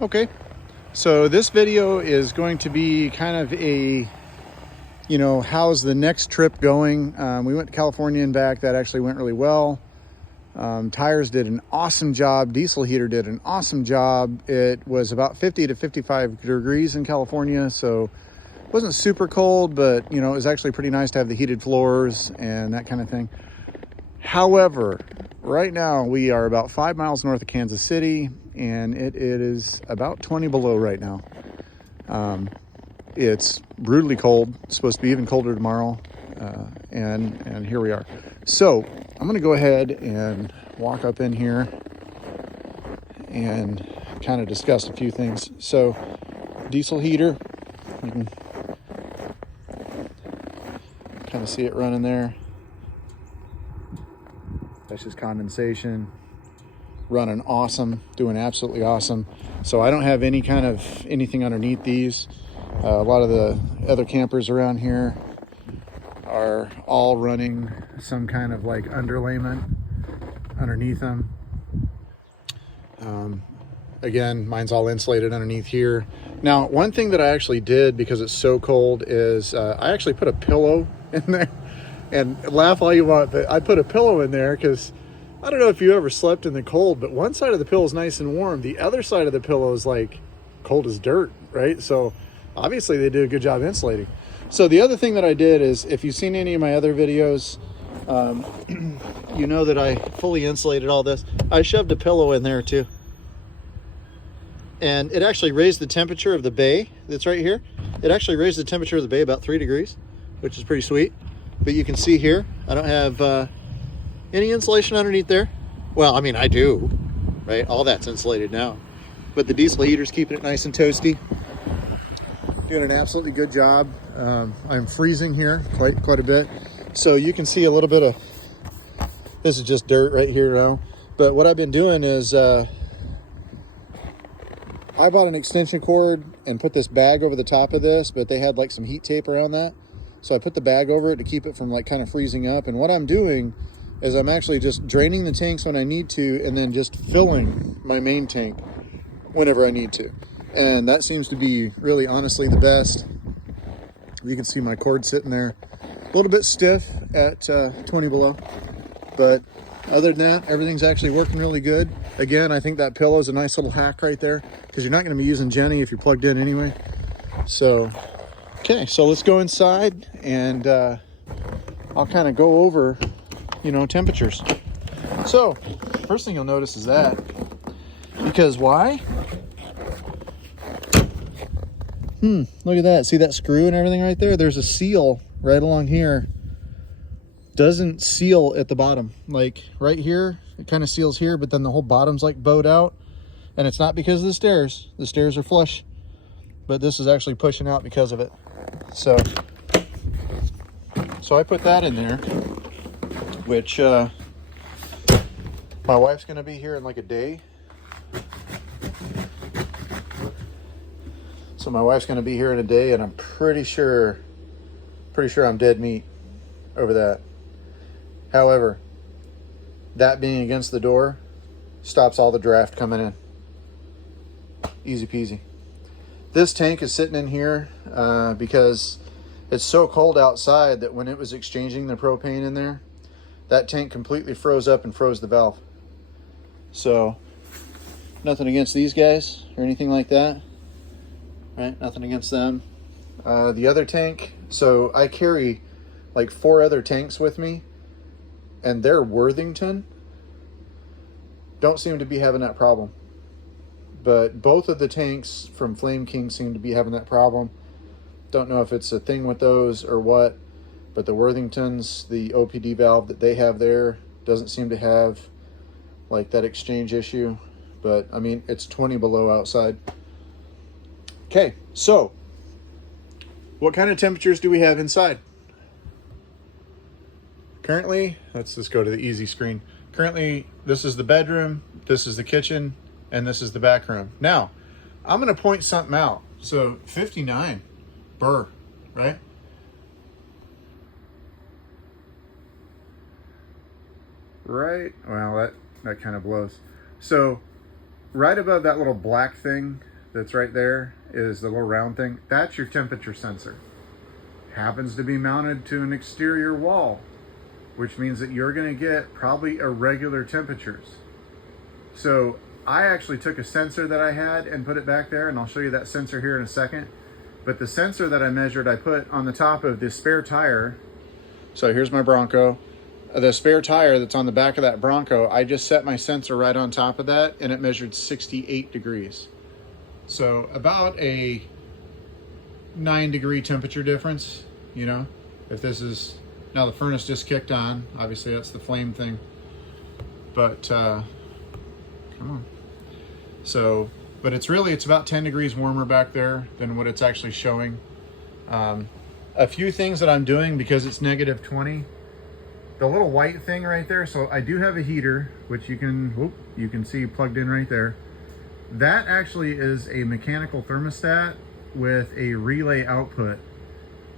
Okay, so this video is going to be kind of a, how's the next trip going? We went to California and back. That actually went really well. Tires did an awesome job. Diesel heater did an awesome job. It was about 50 to 55 degrees in California, so it wasn't super cold, but it was actually pretty nice to have the heated floors and that kind of thing. However, right now we are about 5 miles north of Kansas City, and it is about 20 below right now. It's brutally cold. It's supposed to be even colder tomorrow, and here we are. So I'm going to go ahead and walk up in here and kind of discuss a few things. So diesel heater, you can kind of see it running there. That's just condensation, running awesome, doing absolutely awesome. So I don't have any kind of anything underneath these. A lot of the other campers around here are all running some kind of like underlayment underneath them. Again, mine's all insulated underneath here. Now, one thing that I actually did because it's so cold is I actually put a pillow in there. And laugh all you want, but I put a pillow in there because I don't know if you ever slept in the cold, but one side of the pillow is nice and warm. The other side of the pillow is like cold as dirt, right? So obviously they did a good job insulating. So the other thing that I did is, if you've seen any of my other videos, you know that I fully insulated all this. I shoved a pillow in there too. And it actually raised the temperature of the bay that's right here. It actually raised the temperature of the bay about 3 degrees, which is pretty sweet. But you can see here, I don't have any insulation underneath there. Well, I mean, I do, right? All that's insulated now. But the diesel heater's keeping it nice and toasty. Doing an absolutely good job. I'm freezing here quite a bit. So you can see a little bit of, this is just dirt right here now. But what I've been doing is, I bought an extension cord and put this bag over the top of this, but they had like some heat tape around that. So I put the bag over it to keep it from like kind of freezing up. And what I'm doing is I'm actually just draining the tanks when I need to, and then just filling my main tank whenever I need to. And that seems to be really honestly the best. You can see my cord sitting there a little bit stiff at 20 below. But other than that, everything's actually working really good. Again, I think that pillow is a nice little hack right there, because you're not going to be using Jenny if you're plugged in anyway. So okay, so let's go inside, and I'll kind of go over, temperatures. So first thing you'll notice is that, because why? Look at that. See that screw and everything right there? There's a seal right along here. Doesn't seal at the bottom. Like right here, it kind of seals here, but then the whole bottom's like bowed out. And it's not because of the stairs. The stairs are flush, but this is actually pushing out because of it. So I put that in there, which my wife's gonna be here in like a day. So my wife's gonna be here in a day, and I'm pretty sure I'm dead meat over that. However, that being against the door stops all the draft coming in. Easy peasy. This tank is sitting in here because it's so cold outside that when it was exchanging the propane in there, that tank completely froze up and froze the valve. So nothing against these guys or anything like that, right? Nothing against them. The other tank, so I carry like 4 other tanks with me, and they're Worthington. Don't seem to be having that problem. But both of the tanks from Flame King seem to be having that problem. Don't know if it's a thing with those or what, but the Worthingtons, the OPD valve that they have there doesn't seem to have like that exchange issue. But I mean, it's 20 below outside. Okay, so what kind of temperatures do we have inside? Currently, let's just go to the easy screen. Currently, this is the bedroom, this is the kitchen, and this is the back room. Now, I'm gonna point something out. So 59, burr, right? Right, well, that kind of blows. So right above that little black thing that's right there is the little round thing. That's your temperature sensor. Happens to be mounted to an exterior wall, which means that you're going to get probably irregular temperatures. So I actually took a sensor that I had and put it back there, and I'll show you that sensor here in a second. But the sensor that I measured, I put on the top of the spare tire. So here's my Bronco. The spare tire that's on the back of that Bronco, I just set my sensor right on top of that, and it measured 68 degrees. So about a 9-degree temperature difference, you know, if this is, now the furnace just kicked on, obviously that's the flame thing, but come on. So, but it's about 10 degrees warmer back there than what it's actually showing. A few things that I'm doing because it's negative 20, the little white thing right there. So I do have a heater, which you can see plugged in right there. That actually is a mechanical thermostat with a relay output.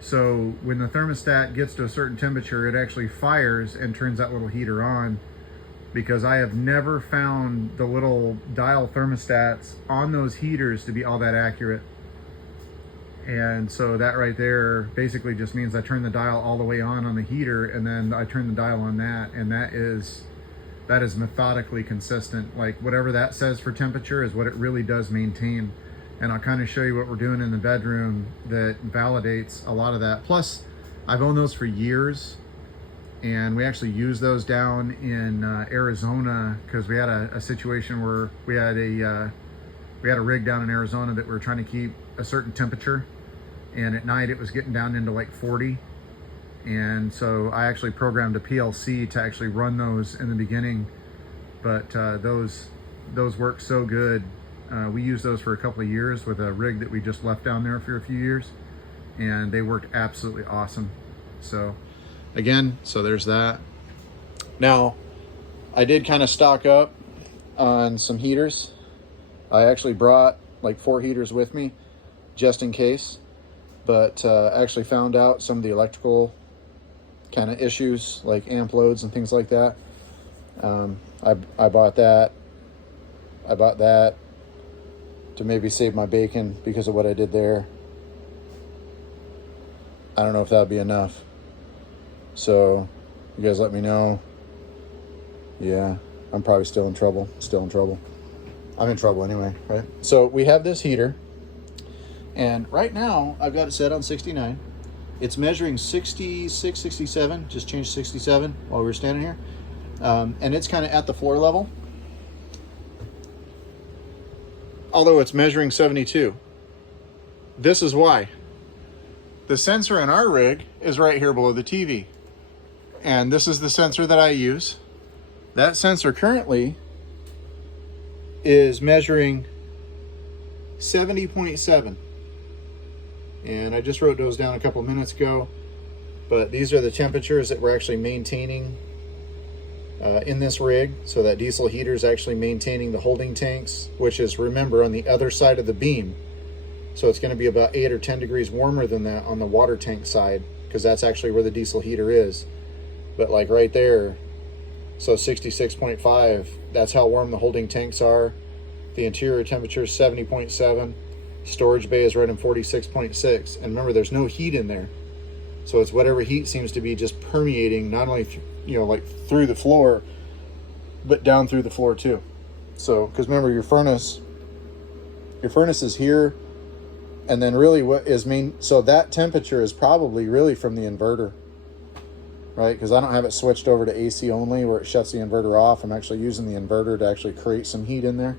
So when the thermostat gets to a certain temperature, it actually fires and turns that little heater on, because I have never found the little dial thermostats on those heaters to be all that accurate. And so that right there basically just means I turn the dial all the way on the heater, and then I turn the dial on that, and that is methodically consistent. Like whatever that says for temperature is what it really does maintain. And I'll kind of show you what we're doing in the bedroom that validates a lot of that. Plus, I've owned those for years, and we actually use those down in Arizona, because we had a situation where we had a rig down in Arizona that we were trying to keep a certain temperature, and at night it was getting down into like 40. And so I actually programmed a PLC to actually run those in the beginning, but those work so good. We used those for a couple of years with a rig that we just left down there for a few years, and they worked absolutely awesome. So again, so there's that. Now, I did kind of stock up on some heaters. I actually brought like 4 heaters with me just in case, but actually found out some of the electrical kind of issues like amp loads and things like that. I bought that. I bought that to maybe save my bacon because of what I did there. I don't know if that'd be enough. So you guys let me know. Yeah, I'm probably still in trouble. I'm in trouble anyway, right? So we have this heater, and right now I've got it set on 69. It's measuring 66, 67, just changed 67 while we were standing here. And it's kind of at the floor level, although it's measuring 72. This is why. The sensor in our rig is right here below the TV. And this is the sensor that I use. That sensor currently is measuring 70.7. And I just wrote those down a couple minutes ago. But these are the temperatures that we're actually maintaining in this rig. So that diesel heater is actually maintaining the holding tanks, which is, remember, on the other side of the beam. So it's going to be about 8 or 10 degrees warmer than that on the water tank side, because that's actually where the diesel heater is. But like right there, so 66.5, that's how warm the holding tanks are. The interior temperature is 70.7. Storage bay is right in 46.6. And remember, there's no heat in there. So it's whatever heat seems to be just permeating, not only like through the floor, but down through the floor too. So, because remember, your furnace is here, and then really what is so that temperature is probably really from the inverter, right? Because I don't have it switched over to AC only where it shuts the inverter off. I'm actually using the inverter to actually create some heat in there.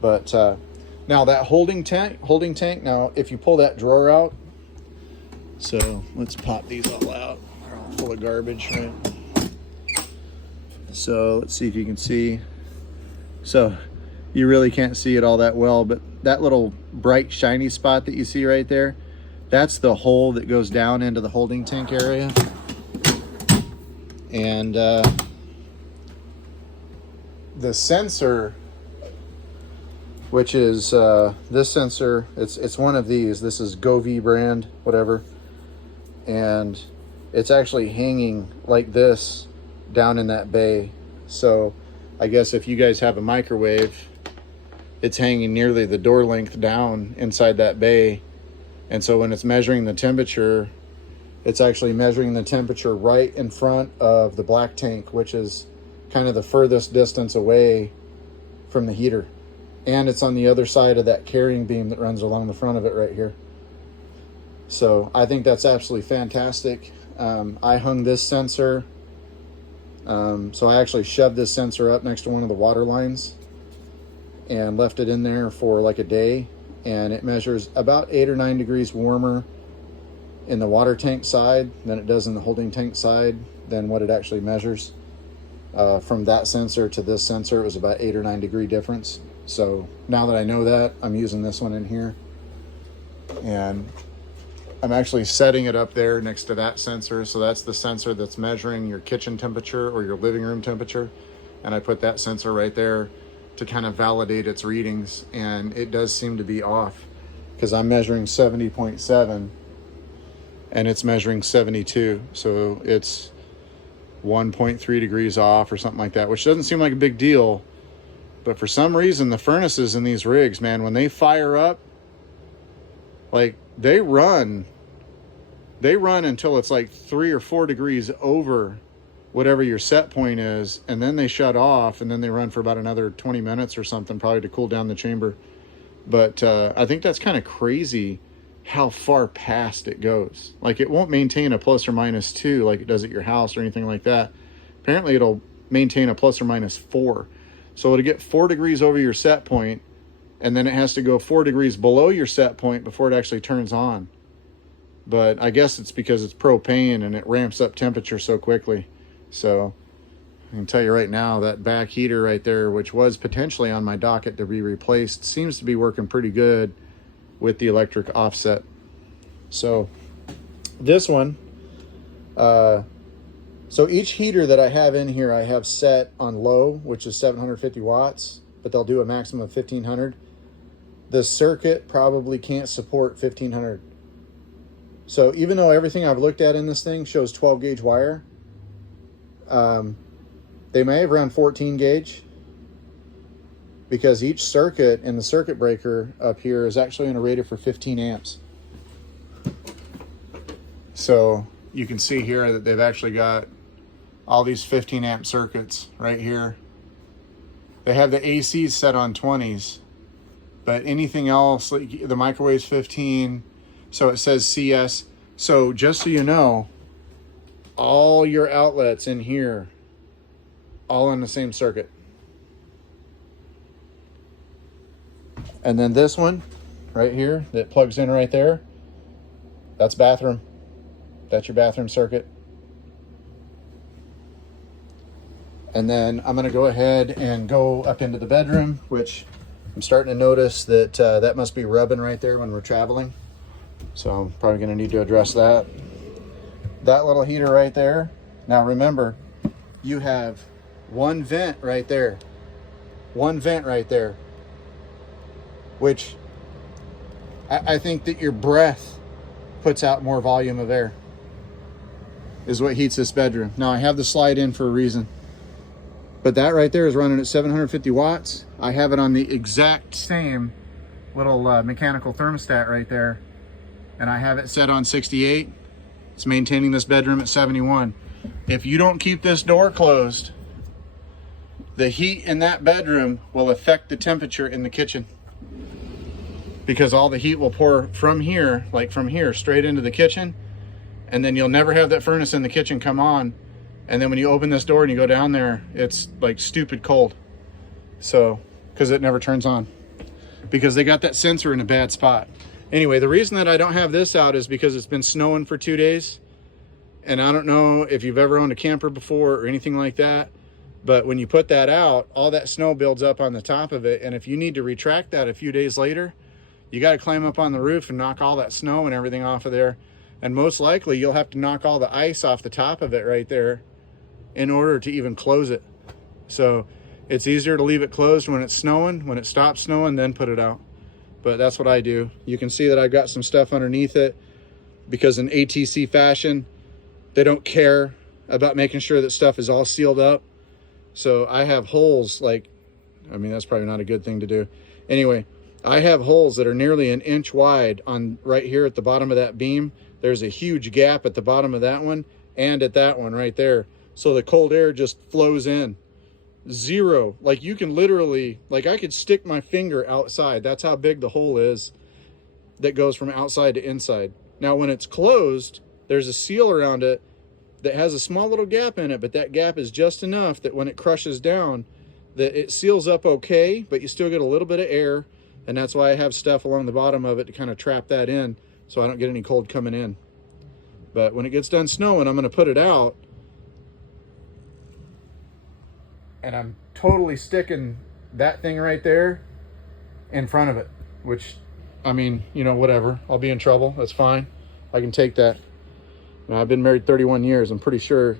But now that holding tank, now if you pull that drawer out, so let's pop these all out. They're all full of garbage, right? So let's see if you can see. So you really can't see it all that well, but that little bright shiny spot that you see right there, that's the hole that goes down into the holding tank area. And the sensor, which is this sensor, it's one of these. This is GoV brand, whatever. And it's actually hanging like this down in that bay. So I guess if you guys have a microwave, it's hanging nearly the door length down inside that bay. And so when it's measuring the temperature, it's actually measuring the temperature right in front of the black tank, which is kind of the furthest distance away from the heater. And it's on the other side of that carrying beam that runs along the front of it right here. So I think that's absolutely fantastic. I hung this sensor. So I actually shoved this sensor up next to one of the water lines and left it in there for like a day. And it measures about 8 or 9 degrees warmer in the water tank side than it does in the holding tank side than what it actually measures. From that sensor to this sensor, it was about 8 or 9 degree difference. So now that I know that, I'm using this one in here. And I'm actually setting it up there next to that sensor. So that's the sensor that's measuring your kitchen temperature or your living room temperature. And I put that sensor right there to kind of validate its readings. And it does seem to be off because I'm measuring 70.7 and it's measuring 72. So it's 1.3 degrees off or something like that, which doesn't seem like a big deal. But for some reason, the furnaces in these rigs, man, when they fire up, like they run until it's like 3 or 4 degrees over whatever your set point is, and then they shut off, and then they run for about another 20 minutes or something, probably to cool down the chamber. But I think that's kind of crazy how far past it goes. Like it won't maintain a plus or minus 2 like it does at your house or anything like that. Apparently it'll maintain a plus or minus 4. So it'll get 4 degrees over your set point, and then it has to go 4 degrees below your set point before it actually turns on. But I guess it's because it's propane and it ramps up temperature so quickly. So I can tell you right now, that back heater right there, which was potentially on my docket to be replaced, seems to be working pretty good with the electric offset. So this one, so each heater that I have in here, I have set on low, which is 750 watts, but they'll do a maximum of 1500. The circuit probably can't support 1500. So even though everything I've looked at in this thing shows 12 gauge wire, they may have run 14 gauge because each circuit in the circuit breaker up here is actually rated for 15 amps. So you can see here that they've actually got all these 15 amp circuits right here. They have the ACs set on 20s, but anything else, like the microwave's 15, so it says CS. So just so you know, all your outlets in here, all on the same circuit. And then this one right here that plugs in right there, that's bathroom. That's your bathroom circuit. And then I'm gonna go ahead and go up into the bedroom, which I'm starting to notice that that must be rubbing right there when we're traveling. So I'm probably gonna need to address that. That little heater right there. Now remember, you have one vent right there. One vent right there. Which I think that your breath puts out more volume of air, is what heats this bedroom. Now I have the slide in for a reason. But that right there is running at 750 watts. I have it on the exact same little mechanical thermostat right there. And I have it set on 68. It's maintaining this bedroom at 71. If you don't keep this door closed, the heat in that bedroom will affect the temperature in the kitchen. Because all the heat will pour from here, like from here, straight into the kitchen. And then you'll never have that furnace in the kitchen come on. And then when you open this door and you go down there, it's like stupid cold. So, because it never turns on. Because they got that sensor in a bad spot. Anyway, the reason that I don't have this out is because it's been snowing for 2 days. And I don't know if you've ever owned a camper before or anything like that. But when you put that out, all that snow builds up on the top of it. And if you need to retract that a few days later, you got to climb up on the roof and knock all that snow and everything off of there. And most likely you'll have to knock all the ice off the top of it right there in order to even close it. So it's easier to leave it closed when it's snowing. When it stops snowing, then put it out. But that's what I do. You can see that I've got some stuff underneath it because in ATC fashion, they don't care about making sure that stuff is all sealed up. So I have holes, like, I mean, that's probably not a good thing to do. Anyway, I have holes that are nearly an inch wide on right here at the bottom of that beam. There's a huge gap at the bottom of that one and at that one right there. So the cold air just flows in. Zero. Like you can literally, like I could stick my finger outside. That's how big the hole is that goes from outside to inside. Now when it's closed, there's a seal around it that has a small little gap in it, but that gap is just enough that when it crushes down, that it seals up okay, but you still get a little bit of air, and that's why I have stuff along the bottom of it to kind of trap that in so I don't get any cold coming in. But when it gets done snowing, I'm going to put it out, and I'm totally sticking that thing right there in front of it, which, I mean, you know, whatever. I'll be in trouble. That's fine. I can take that. Now, I've been married 31 years. I'm pretty sure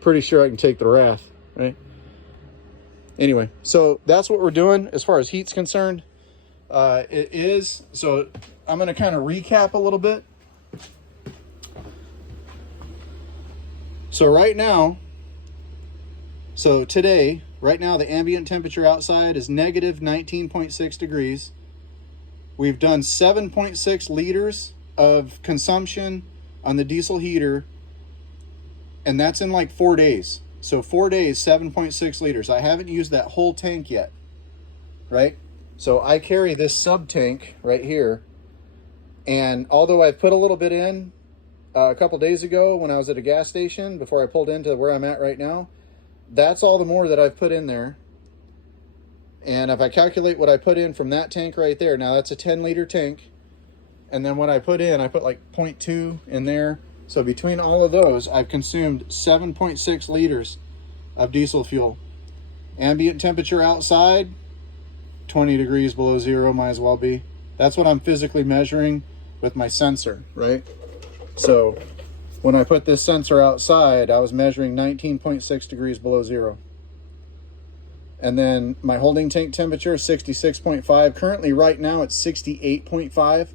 I can take the wrath, right? Anyway, so that's what we're doing as far as heat's concerned. So I'm going to kind of recap a little bit. So right now, right now, the ambient temperature outside is negative 19.6 degrees. We've done 7.6 liters of consumption on the diesel heater, and that's in like 4 days. So 4 days, 7.6 liters. I haven't used that whole tank yet, right? So I carry this sub tank right here, and although I put a little bit in a couple days ago when I was at a gas station before I pulled into where I'm at right now, that's all the more that I've put in there. And if I calculate what I put in from that tank right there, now that's a 10-liter tank. And then what I put in, I put like 0.2 in there. So between all of those, I've consumed 7.6 liters of diesel fuel. Ambient temperature outside, 20 degrees below zero, might as well be. That's what I'm physically measuring with my sensor, right? So when I put this sensor outside, I was measuring 19.6 degrees below zero. And then my holding tank temperature is 66.5. Currently, right now, it's 68.5.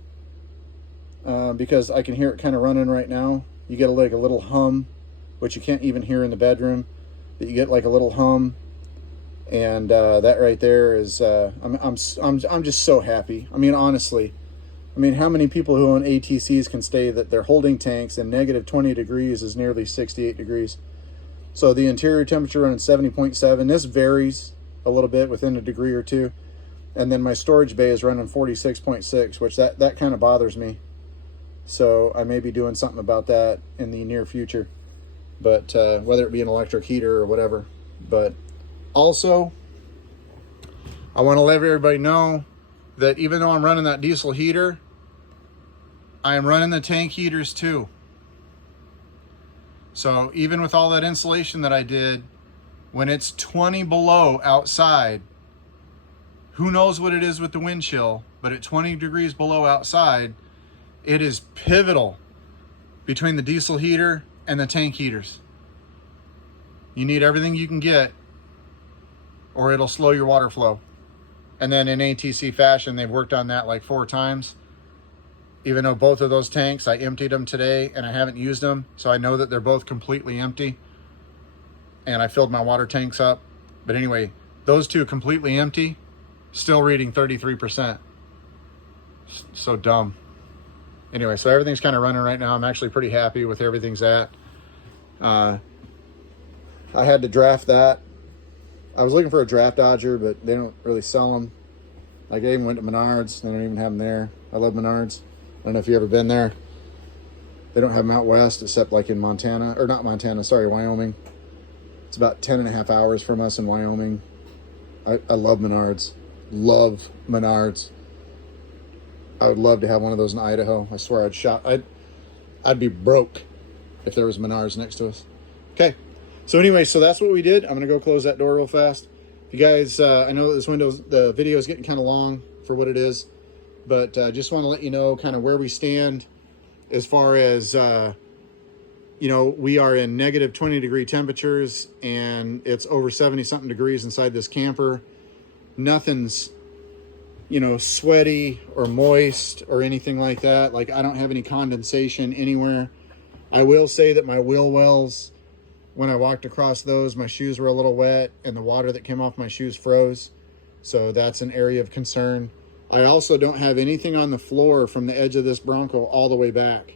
Because I can hear it kind of running right now. You get like a little hum, which you can't even hear in the bedroom, but you get like a little hum, and that right there is I'm just so happy. I mean, honestly, I mean, how many people who own ATCs can say that their holding tanks in negative 20 degrees is nearly 68 degrees? So the interior temperature running 70.7. This varies a little bit within a degree or two, and then my storage bay is running 46.6, which that kind of bothers me. So I may be doing something about that in the near future, but whether it be an electric heater or whatever. But also, I want to let everybody know that even though I'm running that diesel heater, I am running the tank heaters too. So even with all that insulation that I did, when it's 20 below outside, who knows what it is with the wind chill, but at 20 degrees below outside, it is pivotal between the diesel heater and the tank heaters. You need everything you can get, or it'll slow your water flow. And then in ATC fashion, they've worked on that like 4 times. Even though both of those tanks, I emptied them today and I haven't used them, so I know that they're both completely empty. And I filled my water tanks up. But anyway, those two completely empty, still reading 33%. So dumb. Anyway, so everything's kind of running right now. I'm actually pretty happy with where everything's at. I had to draft that. I was looking for a draft dodger, but they don't really sell them. I even went to Menards. They don't even have them there. I love Menards. I don't know if you've ever been there. They don't have them out west, except like in Montana, or not Montana, sorry, Wyoming. It's about 10.5 hours from us in Wyoming. I love Menards. Love Menards. I would love to have one of those in Idaho. I swear I'd be broke if there was Menards next to us. Okay. So anyway, so that's what we did. I'm going to go close that door real fast. If you guys, I know that the video is getting kind of long for what it is, but just want to let you know kind of where we stand as far as, you know, we are in negative 20 degree temperatures and it's over 70 something degrees inside this camper. Nothing's, you know, sweaty or moist or anything like that. Like, I don't have any condensation anywhere. I will say that my wheel wells, when I walked across those, my shoes were a little wet and the water that came off my shoes froze. So that's an area of concern. I also don't have anything on the floor from the edge of this Bronco all the way back.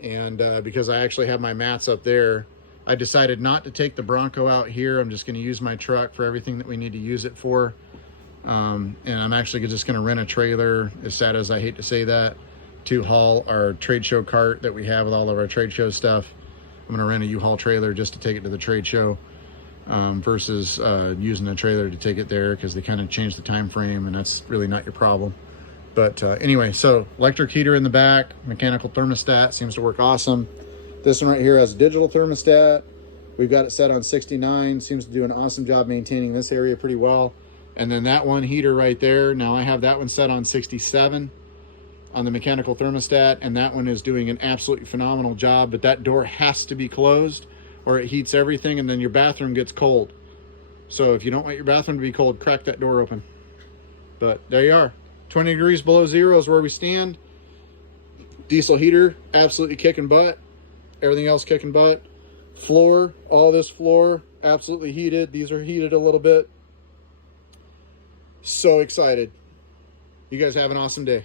And because I actually have my mats up there, I decided not to take the Bronco out here. I'm just going to use my truck for everything that we need to use it for. And I'm actually just going to rent a trailer, as sad as I hate to say that, to haul our trade show cart that we have with all of our trade show stuff. I'm going to rent a U-Haul trailer just to take it to the trade show, versus using a trailer to take it there, because they kind of changed the time frame, and that's really not your problem. But anyway, so electric heater in the back, mechanical thermostat, seems to work awesome. This one right here has a digital thermostat. We've got it set on 69, seems to do an awesome job maintaining this area pretty well. And then that one heater right there, now I have that one set on 67 on the mechanical thermostat, and that one is doing an absolutely phenomenal job, but that door has to be closed or it heats everything, and then your bathroom gets cold. So if you don't want your bathroom to be cold, crack that door open. But there you are. 20 degrees below zero is where we stand. Diesel heater, absolutely kicking butt. Everything else kicking butt. Floor, all this floor, absolutely heated. These are heated a little bit. So excited. You guys have an awesome day.